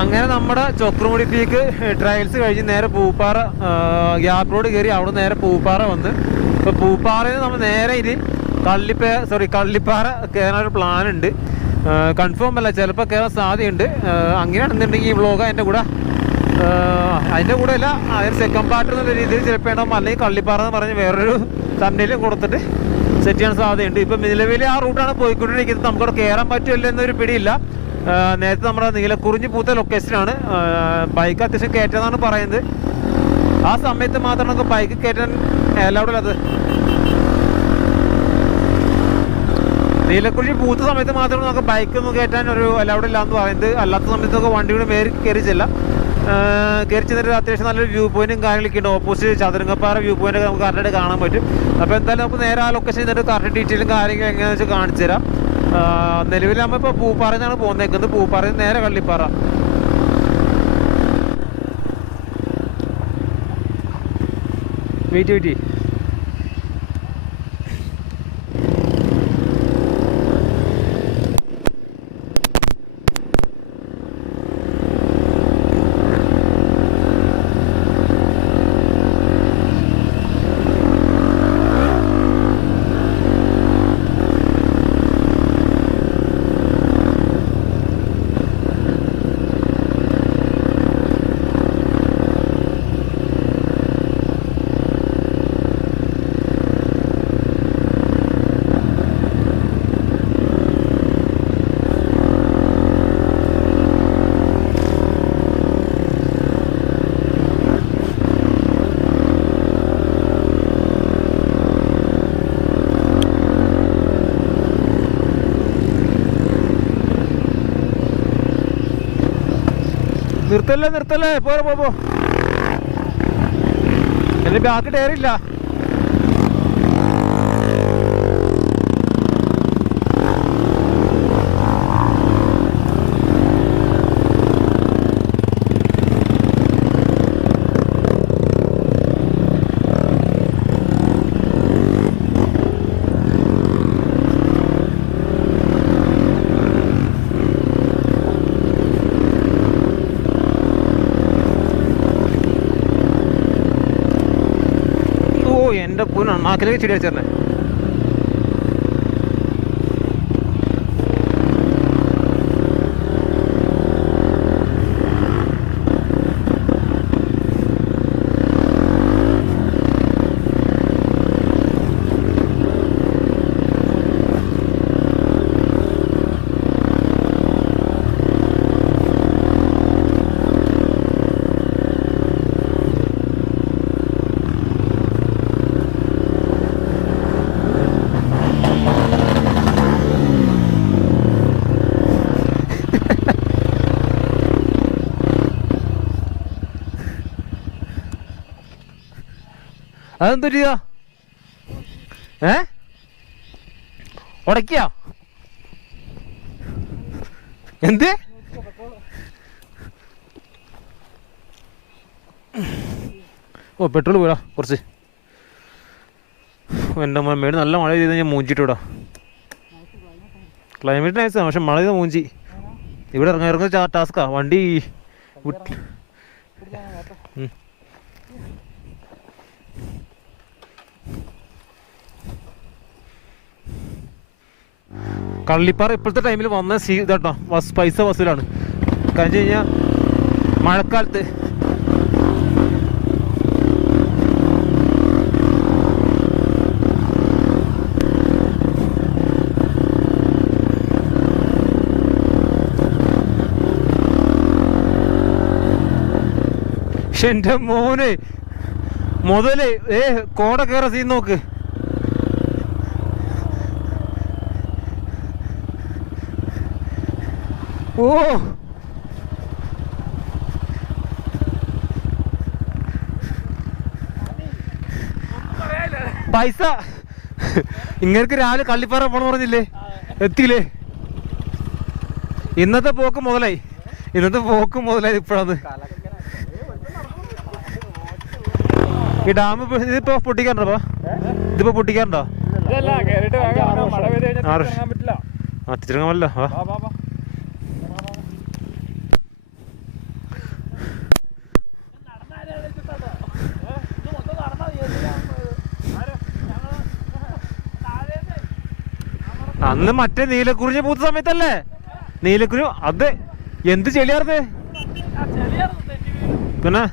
അങ്ങനെ നമ്മുടെ Chokramudi peak trials കഴിഞ്ഞ് നേരെ പൂപ്പാറ ഗ്യാപ്പ് റോഡ് കയറി അവിടെ നേരെ പൂപ്പാറ വന്ന്. ഇപ്പോൾ പൂപ്പാറയിൽ നമ്മൾ നേരെ ഇനി കള്ളിപ്പാറ കയറാനൊരു പ്ലാൻ ഉണ്ട്. കൺഫേം അല്ല, ചിലപ്പോൾ കയറാൻ സാധ്യതയുണ്ട്. അങ്ങനെയാണെന്നുണ്ടെങ്കിൽ ഈ വ്ളോഗ് അതിൻ്റെ കൂടെ അല്ല അതിന് സെക്കൻഡ് പാർട്ട് എന്നുള്ള രീതിയിൽ ചിലപ്പോൾ ഉണ്ടാവും. അല്ലെങ്കിൽ കള്ളിപ്പാറ എന്ന് പറഞ്ഞ് വേറൊരു തമ്മിലും കൊടുത്തിട്ട് സെറ്റ് ചെയ്യാൻ സാധ്യതയുണ്ട്. ഇപ്പം നിലവിൽ ആ റൂട്ടാണ് പോയിക്കൊണ്ടിരിക്കുന്നത്. നമുക്കവിടെ കയറാൻ പറ്റുമല്ലോ എന്നൊരു പിടിയില്ല. നേരത്തെ നമ്മുടെ നീലക്കുറിഞ്ഞി പൂത്ത ലൊക്കേഷനാണ്. ബൈക്ക് അത്യാവശ്യം കയറ്റാന്നാണ് പറയുന്നത്. ആ സമയത്ത് മാത്രം നമുക്ക് ബൈക്ക് കയറ്റാൻ അലൗഡ് അല്ലത്. നീലക്കുറിഞ്ഞി പൂത്ത സമയത്ത് മാത്രമേ നമുക്ക് ബൈക്കൊന്നും കയറ്റാൻ ഒരു അലൗഡ് ഇല്ല എന്ന് പറയുന്നത്. അല്ലാത്ത സമയത്ത് നമുക്ക് വണ്ടിയുടെ കയറി ചെന്നിട്ട് അത്യാവശ്യം നല്ലൊരു വ്യൂ പോയിന്റും കാര്യങ്ങളൊക്കെ ഉണ്ട്. ഓപ്പോസിറ്റ് ചതുരംഗപ്പാറ വ്യൂ പോയിന്റ് നമുക്ക് കറക്റ്റായിട്ട് കാണാൻ പറ്റും. അപ്പോൾ എന്തായാലും നമുക്ക് നേരെ ആ ലൊക്കേഷൻ ചെന്നിട്ട് കറക്റ്റ് ഡീറ്റെയിലും കാര്യങ്ങളും എങ്ങനെയാണെന്ന് വെച്ചാൽ കാണിച്ചു തരാം. നിലവിൽ നമ്മളിപ്പോൾ പൂപ്പാറന്നാണ് പോകുന്നേക്കുന്നത്. പൂപ്പാറയിൽ നേരെ കള്ളിപ്പാറ. വെയിറ്റ് നിർത്തല്ലേ പോ. എന്റെ ബാക്ക് ടയറില്ല. എൻ്റെ നാക്കിലേക്ക് ചെടി വെച്ചേരണേ. അതെന്താ ചെയ്യാ? ഉടക്കിയാ എന്ത്? ഓ പെട്രോൾ പോയാ കുറച്ച്. എൻ്റെ മേട് നല്ല മഴ ചെയ്ത് ഞാൻ മൂഞ്ചിട്ടൂടാ. ക്ലൈമറ്റ് നൈസാണ്, പക്ഷെ മഴ ചെയ്ത് മൂഞ്ചി. ഇവിടെ ഇറങ്ങുന്ന ടാസ്കാ. വണ്ടി കള്ളിപ്പാറ ഇപ്പോഴത്തെ ടൈമിൽ വന്ന ഇതാട്ടോ പൈസ വസൂലാണ്. കാരണം വെച്ച് കഴിഞ്ഞാൽ മഴക്കാലത്ത് പക്ഷെ എൻ്റെ മോനെ മുതല് കോട കയറ സീൻ നോക്ക്. ഓ പൈസ ഇങ്ങൾക്ക് രാവിലെ കള്ളിപ്പാറ പോണെന്ന് പറഞ്ഞില്ലേ, എത്തിയില്ലേ? ഇന്നത്തെ പോക്ക് മുതലായി ഇപ്പോഴാണ്. ഈ ഡാം ഇതിപ്പോ പൊട്ടിക്കാറുണ്ടോ? ഇതിപ്പോ പൊട്ടിക്കാറുണ്ടോ? തിരിച്ചിറങ്ങാമല്ലോ. അന്ന് മറ്റേ നീലക്കുറിഞ്ഞ് പൂത്ത സമയത്തല്ലേ? നീലക്കുരു അത് എന്ത് ചെളിയാർന്ന് പിന്നെ.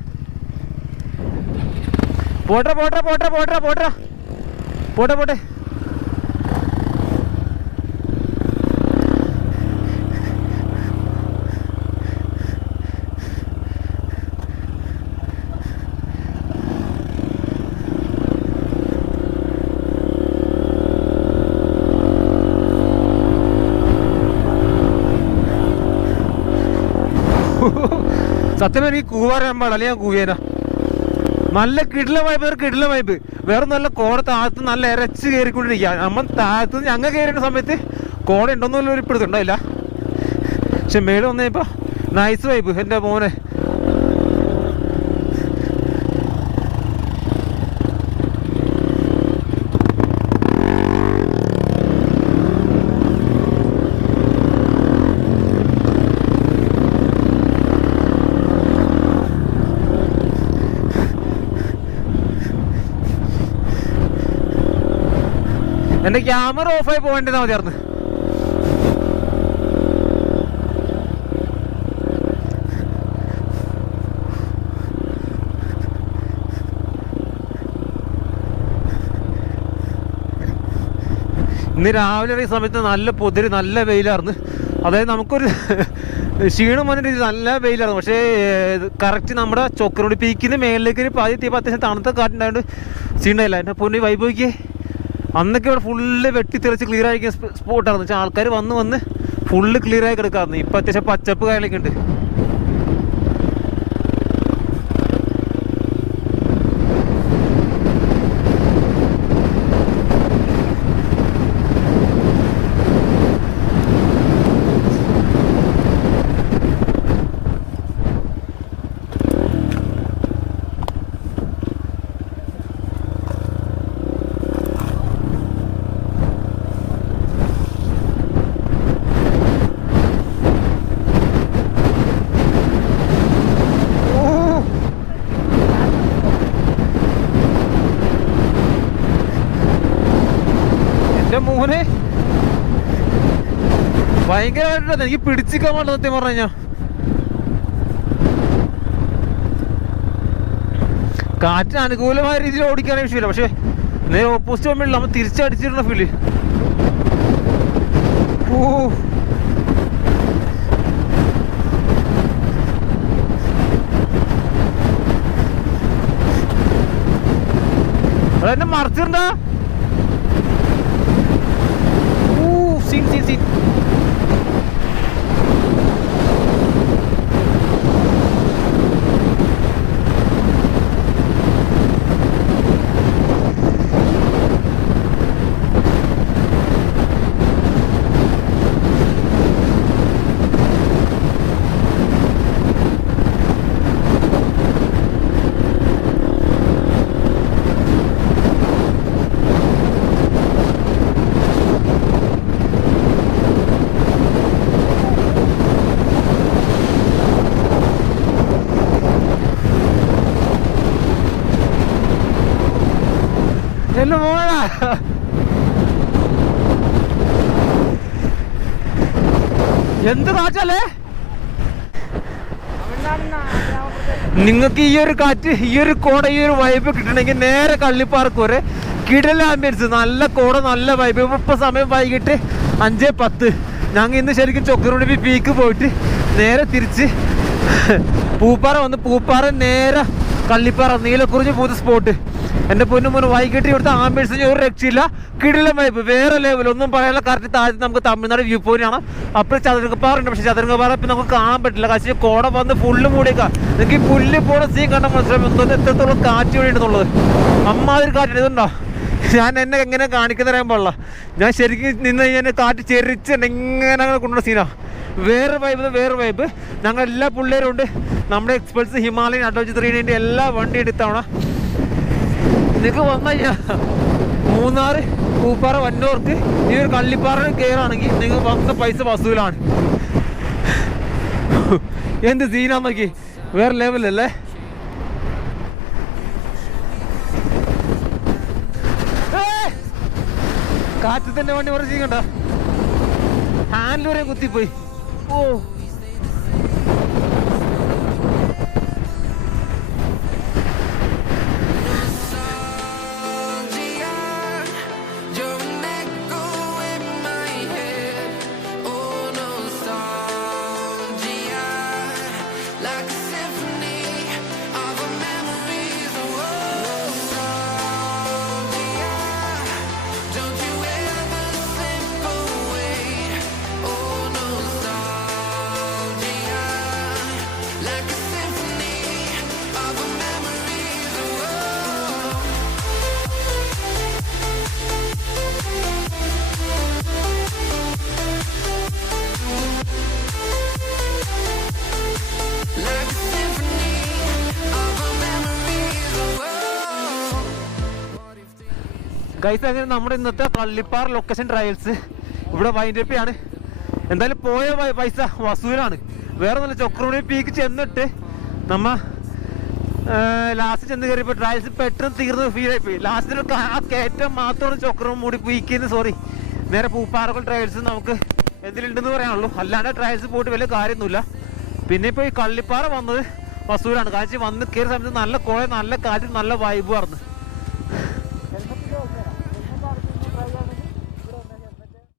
പോട്ടെ പോട്ടെ പോട്ടെ പോട്ടെ പോട്ടെ പോട്ടെ പോട്ടെ. സത്യം എനിക്ക് കൂവാറാൻ പാടില്ല, ഞാൻ കൂവേന. നല്ല കിടില വൈബ്, കിടില വൈബ്. വേറെ നല്ല കോട താഴത്ത് നല്ല ഇരച്ച് കയറിക്കൊണ്ടിരിക്കുക. നമ്മൾ താഴത്ത് ഞങ്ങൾ കയറിയ സമയത്ത് കോട ഉണ്ടോന്നുള്ള ഒരു ഇപ്പിടുത്തുണ്ടായില്ല. പക്ഷെ മേളിൽ വന്നപ്പോ നൈസ് വൈബ് എൻ്റെ മോനെ. എന്റെ ക്യാമറ ഓഫായി പോകേണ്ടതാ മതിയായിരുന്നു. ഇന്ന് രാവിലെ ഈ സമയത്ത് നല്ല പൊതിര്, നല്ല വെയിലായിരുന്നു. അതായത് നമുക്കൊരു ക്ഷീണം വന്ന രീതിയിൽ നല്ല വെയിലായിരുന്നു. പക്ഷേ കറക്റ്റ് നമ്മുടെ ചൊക്കരോട് പീക്കിന്ന് മേളിലേക്ക് ഒരു പാതി എത്തിയപ്പോൾ അത്യാവശ്യം തണുത്ത കാറ്റുണ്ടായതുകൊണ്ട് ക്ഷീണമില്ല. എൻ്റെ പൊന്നി വൈബോയ്ക്ക് അന്നൊക്കെ ഇവിടെ ഫുള്ള് വെട്ടിത്തെറിച്ച് ക്ലിയർ ആയിരിക്കുന്ന സ്പോട്ടായിരുന്നു. വെച്ചാൽ ആൾക്കാർ വന്ന് ഫുള്ള് ക്ലിയർ ആയി കിടക്കാറുണ്ട്. ഇപ്പം അത്യാവശ്യം പച്ചപ്പ് കാര്യങ്ങളൊക്കെ ഉണ്ട്. മോനെ ഭയങ്കരമായിട്ട് എനിക്ക് പിടിച്ചിക്കാൻ വേണ്ട സത്യം പറഞ്ഞ. കാറ്റിന് അനുകൂലമായ രീതിയിൽ ഓടിക്കാനേ വിഷയമില്ല. പക്ഷെ നേരെ ഓപ്പോസിറ്റ് വന്നില്ല, നമ്മൾ തിരിച്ചടിച്ചിട്ടുള്ള ഫീല്. ഓ അതെന്നെ മറിച്ചിട്ടുണ്ടാ. Sin. എന്ത് കാറ്റല്ലേ നിങ്ങൾക്ക്! ഈ ഒരു കാറ്റ്, ഈ ഒരു കോട, ഈ ഒരു വൈബ് കിട്ടണമെങ്കിൽ നേരെ കള്ളിപ്പാർക്ക് വരെ കിടല ആംബിയൻസ്, നല്ല കോട, നല്ല വൈബ്. ഇപ്പൊ സമയം വൈകിട്ട് 5:10. ഞങ്ങൾ ഇന്ന് ശരിക്കും ചൊക്കറുണ്ടി പീക്ക് പോയിട്ട് നേരെ തിരിച്ച് പൂപ്പാറ വന്ന് പൂപ്പാറ നേരെ കള്ളിപ്പാറ നീലക്കുറിഞ്ഞ് പൂത്ത സ്പോട്ട്. എൻ്റെ പൊന്നും വൈകിട്ട് ഇവിടുത്തെ ആംബിയൻസിന് ഒരു രക്ഷയില്ല. കിടില വൈബ്, വേറെ ലെവൽ, ഒന്നും പറയാനുള്ള. കറക്റ്റ് താഴത്ത് നമുക്ക് തമിഴ്നാട് വ്യൂ പോയിന്റ് ആണ്. അപ്പോൾ ചതുരംഗപ്പാറ ഉണ്ട്. പക്ഷേ ചതുരംഗപ്പാറ ഇപ്പം നമുക്ക് കാണാൻ പറ്റില്ല. പക്ഷേ കോട വന്ന് ഫുള്ള് മൂടിയേക്കാം. നിങ്ങൾക്ക് ഈ പുല്ല് പോണ സീൻ കണ്ടാൽ മനസ്സിലാവും എന്തോന്ന് എത്രത്തോളം കാറ്റ് വേണ്ടിയെന്നുള്ളത്. അമ്മാതിരി കാറ്റ് ഇതുണ്ടോ. ഞാൻ എന്നെ എങ്ങനെ കാണിക്കുന്ന അറിയാൻ പാടില്ല. ഞാൻ ശരിക്കും നിന്ന് കഴിഞ്ഞാൽ കാറ്റ് ചെറിച്ച് എങ്ങനെ കൊണ്ടുള്ള സീനാണ്. വേറെ വൈബ്, വേറെ വൈബ്. ഞങ്ങൾ എല്ലാ പിള്ളേരും ഉണ്ട്. നമ്മുടെ എക്സ്പൾസ്, ഹിമാലയൻ, അഡോജ് 390 എല്ലാ വണ്ടി എടുത്തവണ നിങ്ങൾക്ക് വന്നു കഴിഞ്ഞാൽ മൂന്നാർ, പൂപ്പാറ, വന്നോർക്ക് ഈ ഒരു കള്ളിപ്പാറ കയറുകയാണെങ്കിൽ നിങ്ങൾ വന്ന പൈസ വസൂലാണ്. എന്ത് സീനാന്ന് നോക്കി, വേറെ ലെവലല്ലേ. കാറ്റത്തിന്റെ വണ്ടി പറഞ്ഞ ചെയ്യണ്ട. ഹാൻഡിൽ വരെ കുത്തിപ്പോയി. ഓ ഗൈസ്, അങ്ങനെ നമ്മുടെ ഇന്നത്തെ കള്ളിപ്പാറ ലൊക്കേഷൻ ട്രയൽസ് ഇവിടെ വൈൻഡപ്പ് ആണ്. എന്തായാലും പോയ പൈസ വസൂലാണ്. വേറെ നല്ല ചൊക്രമുടി പീക്ക് ചെന്നിട്ട് നമ്മ ലാസ്റ്റ് ചെന്ന് കയറിയപ്പോൾ ട്രയൽസ് പെട്ടെന്ന് തീർന്ന് ഫീൽ ആയിപ്പോയി. ലാസ്റ്റിൽ ആ കയറ്റം മാത്രമാണ് ചൊക്രമുടി പീക്കിന്ന് നേരെ പൂപ്പാറകൾ ട്രയൽസ് നമുക്ക് എന്തിലുണ്ടെന്ന് പറയാനുള്ളൂ. അല്ലാണ്ട് ട്രയൽസ് പോയിട്ട് വലിയ കാര്യമൊന്നുമില്ല. പിന്നെ ഇപ്പോൾ ഈ കള്ളിപ്പാറ വന്നത് വസൂലാണ്. കാരണം വന്ന് കയറിയ സമയത്ത് നല്ല കുറെ നല്ല കാറ്റും നല്ല വൈബും ആയിരുന്നു.